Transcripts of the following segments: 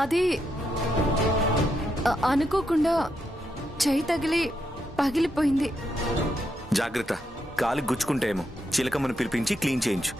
అది అనుకోకుండా చెయ్యి తగిలి పగిలిపోయింది. జాగ్రత్త, కాలి గుచ్చుకుంటేమో. చిలకమ్మను పిలిపించి క్లీన్ చేయించు.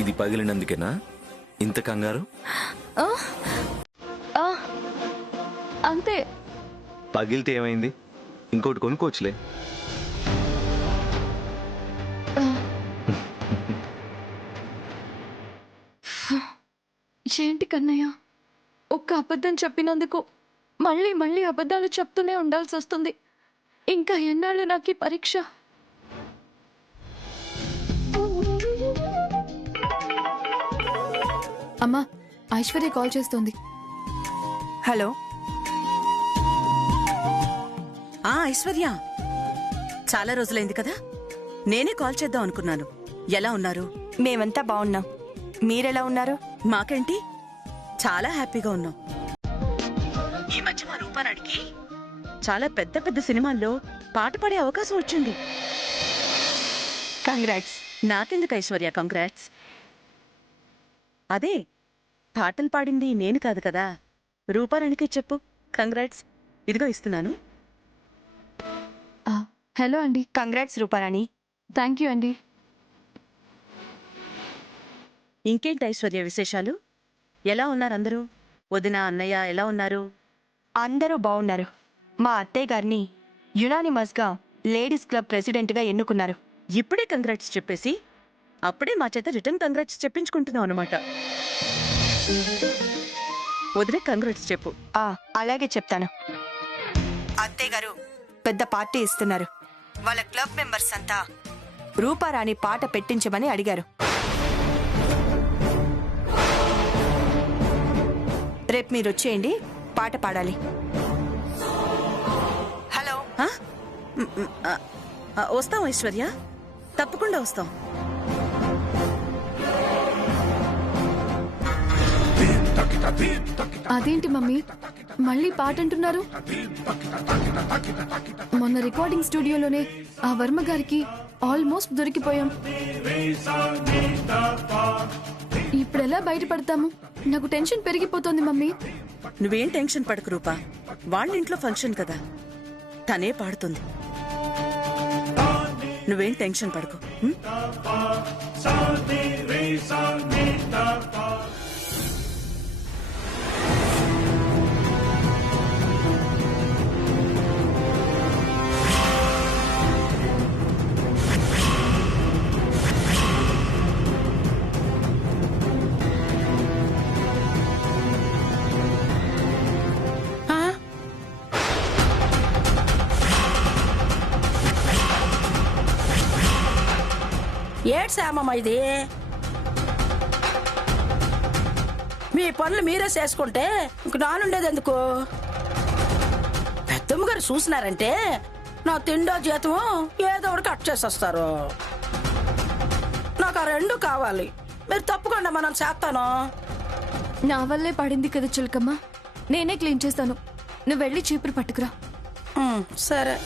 ఇది పగిలినందుకేనా ఇంత కంగారు? అంతే. పగిలితే ఏమైంది? ఇంకోటి కొనుక్కోవచ్చులే. ఏంటి కన్నయ్య, ఒక్క అబద్ధం చెప్పినందుకు మళ్ళీ మళ్ళీ అబద్ధాలు చెప్తూనే ఉండాల్సి వస్తుంది. ఇంకా ఎన్నాళ్ళు నాకు ఈ పరీక్ష? అమ్మా, ఐశ్వర్య కాల్ చేస్తోంది. హలో. ఐశ్వర్య, చాలా రోజులైంది కదా, నేనే కాల్ చేద్దాం అనుకున్నాను. ఎలా ఉన్నారు? మేమంతా బాగున్నాం. మీరెలా ఉన్నారు? మాకేంటి, చాలా హ్యాపీగా ఉన్నాం. ఈ మధ్య మా రూపారానికి చాలా పెద్ద పెద్ద సినిమాల్లో పాట పాడే అవకాశం వచ్చింది. కంగ్రాట్స్. నాకెందుకు ఐశ్వర్య కంగ్రాట్స్? అదే పాటలు పాడింది నేను కాదు కదా, రూపారానికి చెప్పు కంగ్రాట్స్. ఇదిగో ఇస్తున్నాను. హలో అండి. కంగ్రాట్స్ రూపారాణి. థ్యాంక్ యూ అండి. ఇంకేంటి ఐశ్వర్య విశేషాలు? ఎలా ఉన్నారు అందరూ? వదిన, అన్నయ్య ఎలా ఉన్నారు? అందరూ బాగున్నారు. మా అత్తయ్య గారిని యునానిమస్గా లేడీస్ క్లబ్ ప్రెసిడెంట్గా ఎన్నుకున్నారు. ఇప్పుడే కంగ్రాట్స్ చెప్పేసి అప్పుడే మా చేత రిటర్న్ కంగ్రాట్స్ చెప్పించుకుంటున్నావు అనమాట. వదిలే కంగ్రాట్స్ చెప్పు. అలాగే చెప్తాను. అత్తయ్య గారు పెద్ద పార్టీ ఇస్తున్నారు. వాళ్ళ క్లబ్ మెంబర్స్ అంతా రూపారాణి పాట పెట్టించమని అడిగారు. రేపు మీరు వచ్చేయండి, పాట పాడాలి. హలో. వస్తాం ఐశ్వర్య, తప్పకుండా వస్తాం. అదేంటి మమ్మీ, మళ్ళీ పాట అంటున్నారు? మొన్న రికార్డింగ్ స్టూడియోలోనే ఆ వర్మ గారికి ఆల్మోస్ట్ దొరికిపోయాం. ఇప్పుడు ఎలా బయటపడతాము? నాకు టెన్షన్ పెరిగిపోతుంది మమ్మీ. నువ్వేం టెన్షన్ పడకు రూపా, వాళ్ళ ఇంట్లో ఫంక్షన్ కదా, తనే పాడుతుంది. నువ్వేం టెన్షన్ పడకు. ఏడ్సామమ్మ ఇది? మీ పనులు మీరే చేసుకుంటే ఇంక నానుండేది ఎందుకు? పెద్దమ్మ గారు చూసినారంటే నా తిండో జీతము ఏదో ఒకటి కట్ చేసేస్తారు. నాకు ఆ రెండు కావాలి. మీరు తప్పకుండా మనం చేస్తాను. నా వల్లే పడింది కదా చిలకమ్మ, నేనే క్లీన్ చేస్తాను. నువ్వు వెళ్ళి చీపురు పట్టుకురా. సరే.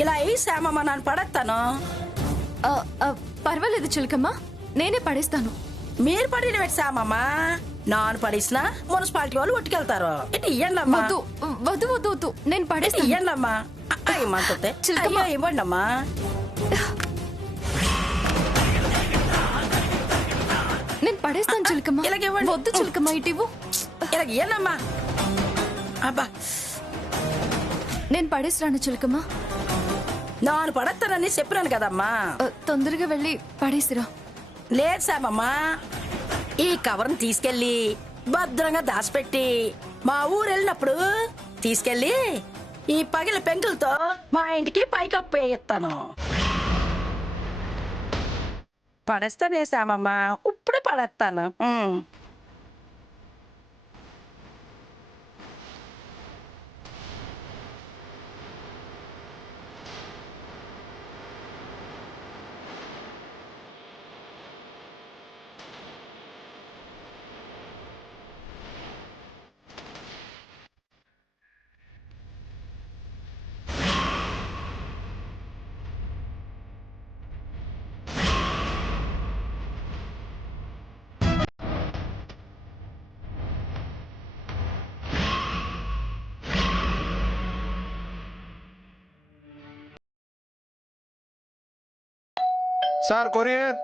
ఇలా ఈ శ్యామమ్మ నన్ను పడేస్తాను. ఆ, ఆ, పర్వాలేదు చిలకమ్మ, నేనే పడేస్తాను. మీరు పడిన పెట్టామమ్మా, నాను పడేసిన మున్సిపాలిటీ వాళ్ళు ఉట్టుకెళ్తారు. ఇటు ఇయ్యండి అమ్మా, వద్దు వద్దు వద్దు వద్దు, నేను పడేస్తాను. ఇయ్యండి అమ్మా. ఇమ్మంటే చిలకమ్మ. ఇవ్వండి అమ్మా. నేను పడేస్తాను చిలకమ్మ. ఇలాగివ్వండి. వద్దు చిలకమ్మ, ఇటు ఇవ్వు. ఇలా ఇయ్యండి అమ్మా. అబ్బా, నేను పడేస్తాను చిలకమ్మ. నాను పడతానని చెప్పినాను కదమ్మా. ఆ, తొందరగా వెళ్ళి పడేసిరా. లేదు సామమ్మా, ఈ కవర్ని తీసుకెళ్లి భద్రంగా దాచిపెట్టి మా ఊరు వెళ్ళినప్పుడు తీసుకెళ్లి ఈ పగిలి పెంకులతో మా ఇంటికి పైకప్పు వేయిస్తాను. పడేస్తానే సామమ్మా, ఇప్పుడే పడేస్తాను. Sir courier.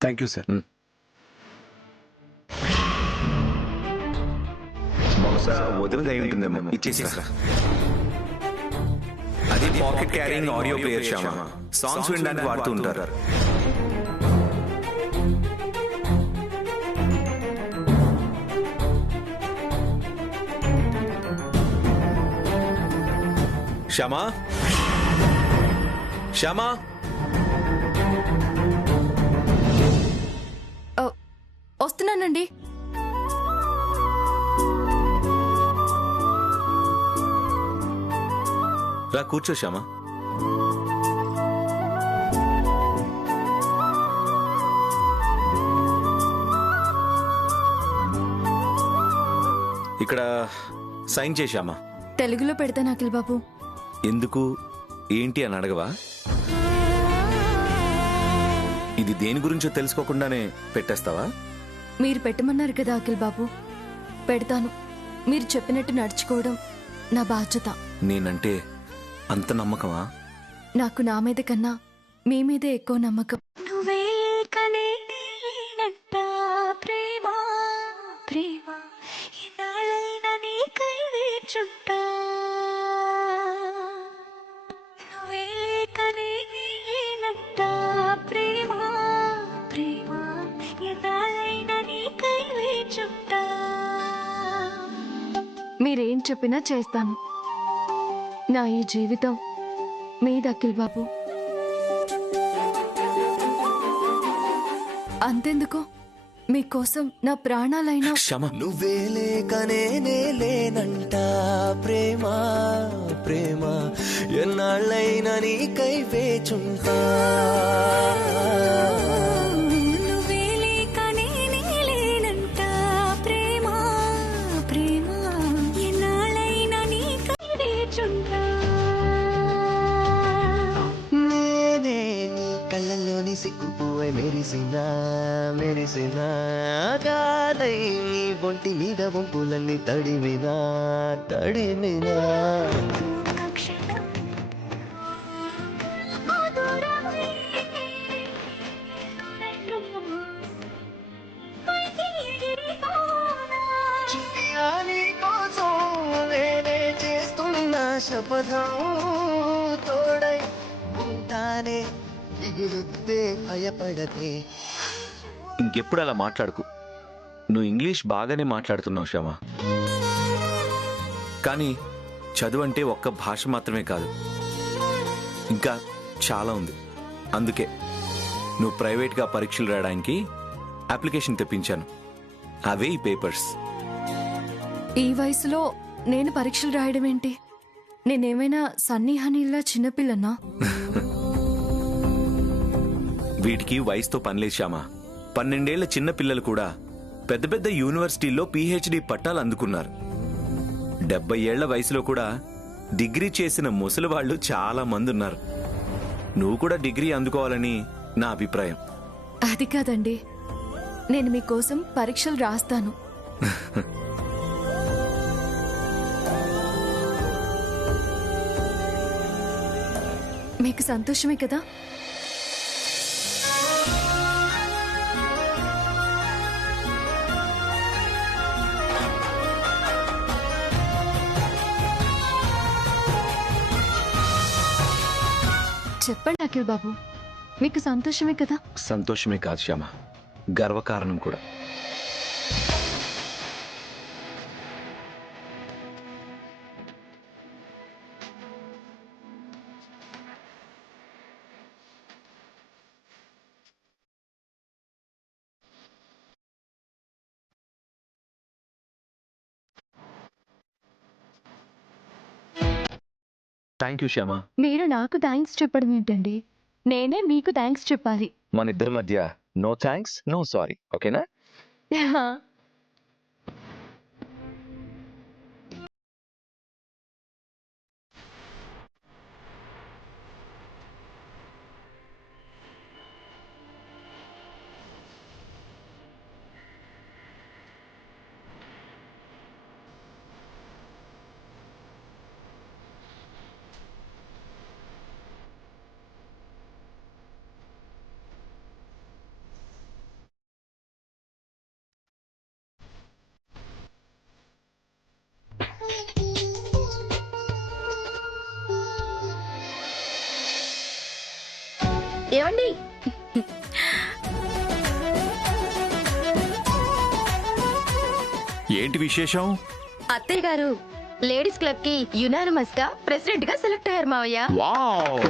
Thank you sir. బహుశా వదిలింది అయి ఉంటుందేమో, ఇచ్చేసిరా. అది pocket carrying audio player Shyama, songs వినడానికి వాడుతూ ఉంటారు. శ్యామా, శ్యామా, ఆ, వస్తున్నానండి. రా కూర్చో శ్యామా. ఇక్కడ సైన్ చేశామా? తెలుగులో పెడతాను అఖిల్ బాబు. ఎందుకు, ఏంటి అని అడగవా? ఇది దేని గురించో తెలుసుకోకుండానే పెట్టేస్తావా? మీరు పెట్టమన్నారు కదా అఖిల్ బాబు, పెడతాను. మీరు చెప్పినట్టు నడుచుకోవడం నా బాధ్యత. నేనంటే అంత నమ్మకమా? నాకు నా మీద కన్నా మీ మీదే ఎక్కువ నమ్మకం. నువ్వే కనేనంట ప్రేమ ప్రేమ, ఎన్నాళ్ళైనా నీకై వేచుంటా. నువ్వే కనేనంట ప్రేమ ప్రేమ, ఎన్నాళ్ళైనా నీకై వేచుంటా. మీరేం చెప్పినా చేస్తాను. నా ఈ జీవితం మీది అఖిల్ బాబు. అంతెందుకు, మీకోసం నా ప్రాణాలైనా. శ్యామ, నువ్వే లేకనే లేనంట ప్రేమ ప్రేమ, ఎన్నాళ్ళైనా నీకై వేచుంటా. నువ్వే లేకనే లేనంట ప్రేమ ప్రేమ, ఎన్నాళ్ళైనా నీకై వేచుంటా. నేనే నీ కళ్ళలోని సిగ్గుపువ్వై మెరిసినా మెరిసినా, కాదై నీ ఒంటి మీద వంపులన్నీ తడిమినా తడిమినా. చిటియా నీ కోసం నేనే చేస్తున్నా శపథం, తోడై ఉంటానే ఎగిరితే భయపడతే. ఇంకెప్పుడు అలా మాట్లాడుకు. నువ్వు ఇంగ్లీష్ బాగానే మాట్లాడుతున్నావు శ్యామ, కానీ చదువు అంటే ఒక్క భాష మాత్రమే కాదు, ఇంకా చాలా ఉంది. అందుకే నువ్వు ప్రైవేట్గా పరీక్షలు రాయడానికి అప్లికేషన్ తెప్పించాను. అవే ఈ పేపర్స్. ఈ వయసులో నేను పరీక్షలు రాయడం ఏంటి? నేనేమైనా సన్నీ హనీలా చిన్నపిల్లనా? వీటికి వయసుతో పనిలేదు శ్యామా. 12 ఏళ్ల చిన్న పిల్లలు కూడా పెద్ద పెద్ద యూనివర్సిటీల్లో PhD పట్టాలు అందుకున్నారు. 70 ఏళ్ల వయసులో కూడా డిగ్రీ చేసిన ముసలి వాళ్ళు చాలా మంది ఉన్నారు. నువ్వు కూడా డిగ్రీ అందుకోవాలని నా అభిప్రాయం. అది కాదండి, నేను మీకోసం పరీక్షలు రాస్తాను. మీకు సంతోషమే కదా? చెప్పండి అఖిల్ బాబు, మీకు సంతోషమే కదా? సంతోషమే కాదు శ్యామ, గర్వకారణం కూడా. Thank you Shyama. మీరు నాకు థ్యాంక్స్ చెప్పడం ఏంటండి? నేనే మీకు థ్యాంక్స్ చెప్పాలి. మన ఇద్దరి మధ్య నో థ్యాంక్స్ నో సారీ, ఓకేనా? ఏమండి? ఏంటి విశేషం? అత్తయ్య గారు లేడీస్ క్లబ్ కి యునానిమస్ గా ప్రెసిడెంట్ గా సెలెక్ట్ అయ్యారు మావయ్య. వావ్!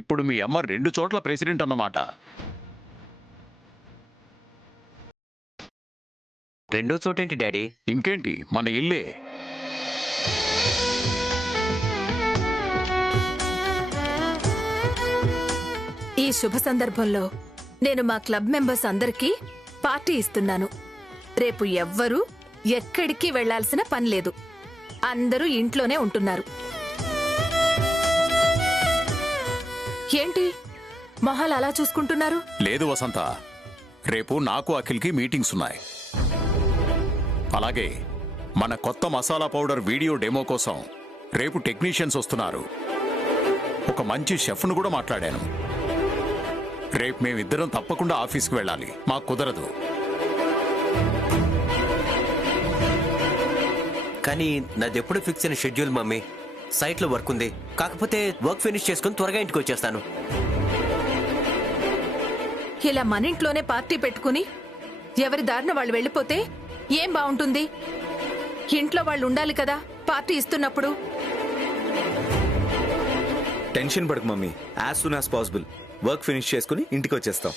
ఇప్పుడు మీ అమ్మ 2 చోట్ల ప్రెసిడెంట్ అన్నమాట. రెండో చోటేంటి డాడీ? ఇంకేంటి, మన ఇల్లే. ఈ శుభ సందర్భంలో నేను మా క్లబ్ మెంబర్స్ అందరికీ పార్టీ ఇస్తున్నాను. రేపు ఎవ్వరూ ఎక్కడికి వెళ్లాల్సిన పని లేదు. అందరూ ఇంట్లోనే ఉంటున్నారు. ఏంటి మొహాలు అలా చూసుకుంటున్నారు? లేదు వసంత, రేపు నాకు అఖిల్కి మీటింగ్స్ ఉన్నాయి. అలాగే మన కొత్త మసాలా పౌడర్ వీడియో డెమో కోసం రేపు టెక్నీషియన్స్ వస్తున్నారు. ఒక మంచి షెఫ్ను కూడా మాట్లాడాను. రేపు మేమిద్దరం తప్పకుండా ఆఫీస్కి వెళ్ళాలి. మాకు కుదరదు. కానీ నాది ఎప్పుడు ఫిక్స్ అయిన షెడ్యూల్ మమ్మీ. సైట్లో వర్క్ ఉంది, కాకపోతే వర్క్ ఫినిష్ చేసుకుని త్వరగా ఇంటికి వచ్చేస్తాను. ఇలా మన ఇంట్లోనే పార్టీ పెట్టుకుని ఎవరి దారిన వాళ్ళు వెళ్ళిపోతే ఏం బాగుంటుంది? ఇంట్లో వాళ్ళు ఉండాలి కదా పార్టీ ఇస్తున్నప్పుడు. టెన్షన్ పడకు mummy, as soon as possible work finish చేసుకుని ఇంటికి వచ్చేస్తాం.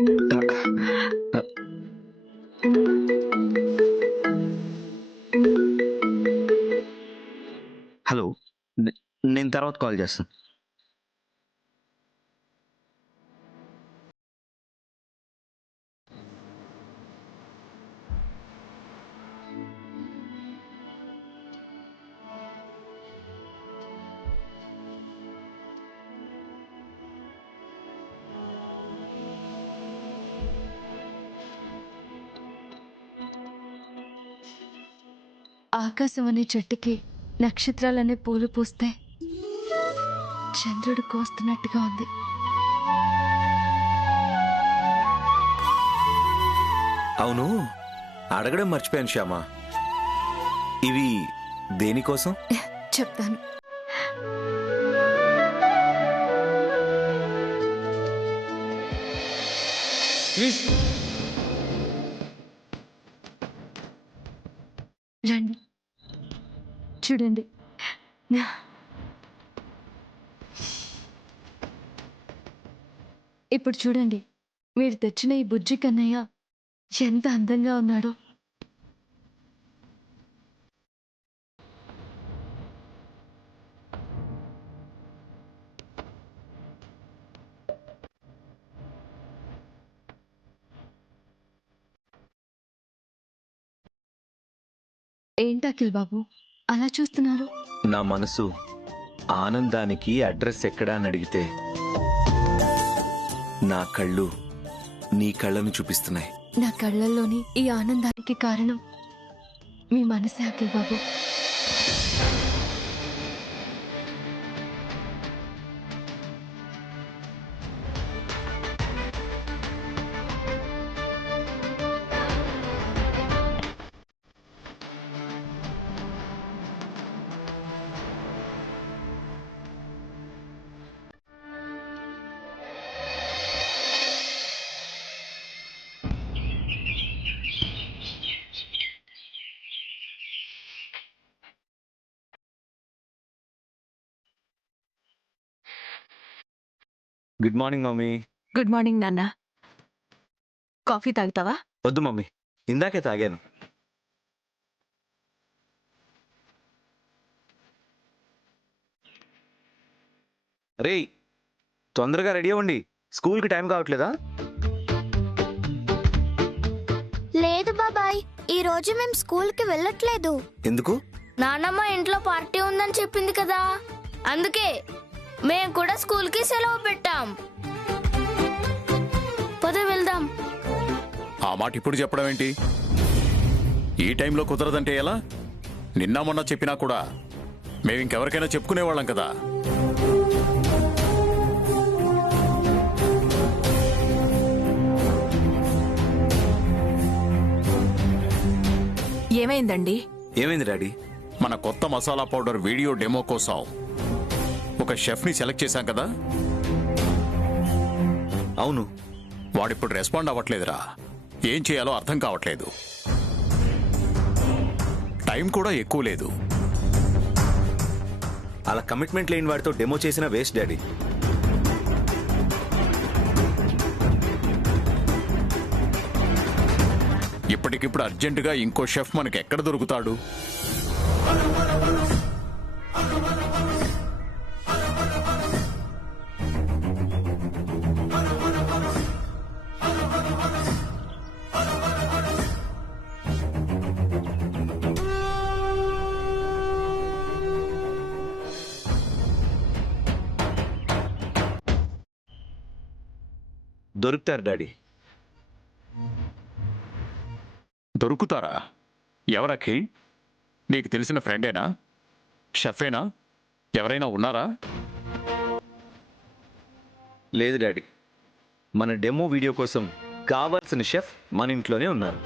హలో, నేను తర్వాత కాల్ చేస్తాను. ఆకాశం అనే చెట్టుకి నక్షత్రాలనే పూలు పూస్తే చంద్రుడు కోస్తున్నట్టుగా ఉంది. అవును, అడగడం మర్చిపోయాను శ్యామ, ఇవి దేనికోసం? చెప్తాను. రండి, చూడండి. ఇప్పుడు చూడండి, మీరు తెచ్చిన ఈ బుజ్జి కన్నయ్య ఎంత అందంగా ఉన్నాడో. ఏంటి అఖిల్ బాబు అలా చూస్తున్నారు? నా మనసు ఆనందానికి అడ్రస్ ఎక్కడా అని అడిగితే నా కళ్ళు నీ కళ్ళను చూపిస్తున్నాయి. నా కళ్ళల్లోని ఈ ఆనందానికి కారణం మీ మనసే అఖిల్ బాబు. Good morning mummy. Good morning నాన్న. కాఫీ తాగుతావా? వద్దు మమ్మీ, ఇందాకే తాగాను. రే, తొందరగా రెడీ అవ్వండి, స్కూల్కి టైం కావట్లేదా? లేదు బాబాయ్, ఈ రోజు మేము స్కూల్ కి వెళ్ళట్లేదు. ఎందుకు? నాన్నమ్మ ఇంట్లో పార్టీ ఉందని చెప్పింది కదా, అందుకే మేము కూడా స్కూల్ కి సెలవు పెట్టాం. పద వెళ్దాం. ఆ మాట ఇప్పుడు చెప్పడం ఏంటి? ఈ టైంలో కుదరదంటే ఎలా? నిన్న మొన్న చెప్పినా కూడా మేము ఇంకెవరికైనా చెప్పుకునేవాళ్ళం కదా. ఏమైందండి? ఏమైంది డాడీ? మన కొత్త మసాలా పౌడర్ వీడియో డెమో కోసం ఒక షెఫ్ని సెలెక్ట్ చేశాం కదా. అవును. వాడిప్పుడు రెస్పాండ్ అవ్వట్లేదురా. ఏం చేయాలో అర్థం కావట్లేదు. టైం కూడా ఎక్కువ లేదు. అలా కమిట్మెంట్ లేని వాడితో డెమో చేసిన వేస్ట్ డాడీ. ఇప్పటికిప్పుడు అర్జెంటుగా ఇంకో షెఫ్ మనకి ఎక్కడ దొరుకుతాడు? దొరుకుతారు డాడీ. దొరుకుతారా? ఎవరకి? నీకు తెలిసిన ఫ్రెండేనా? షెఫేనా? ఎవరైనా ఉన్నారా? లేదు డాడీ, మన డెమో వీడియో కోసం కావాల్సిన షెఫ్ మన ఇంట్లోనే ఉన్నారు.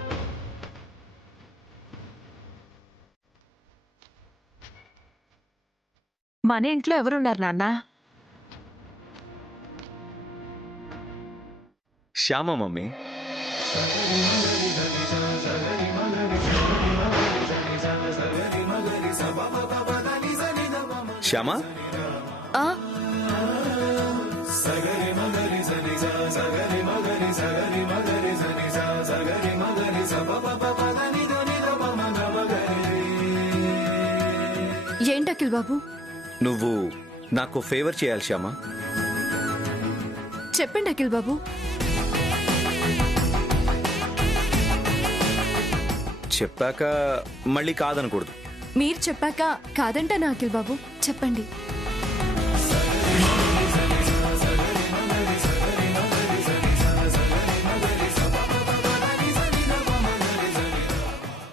మన ఇంట్లో ఎవరున్నారు నాన్న? శ్యామ మమ్మీ. శ్యామ, ఆ? అఖిల్ బాబు. నువ్వు నాకు ఫేవర్ చేయాలి శ్యామ. చెప్పండి అఖిల్ బాబు. చెప్పాక మళ్ళీ కాదనకూడదు. మీరు చెప్పాక కాదంటానా అఖిల్ బాబు? చెప్పండి.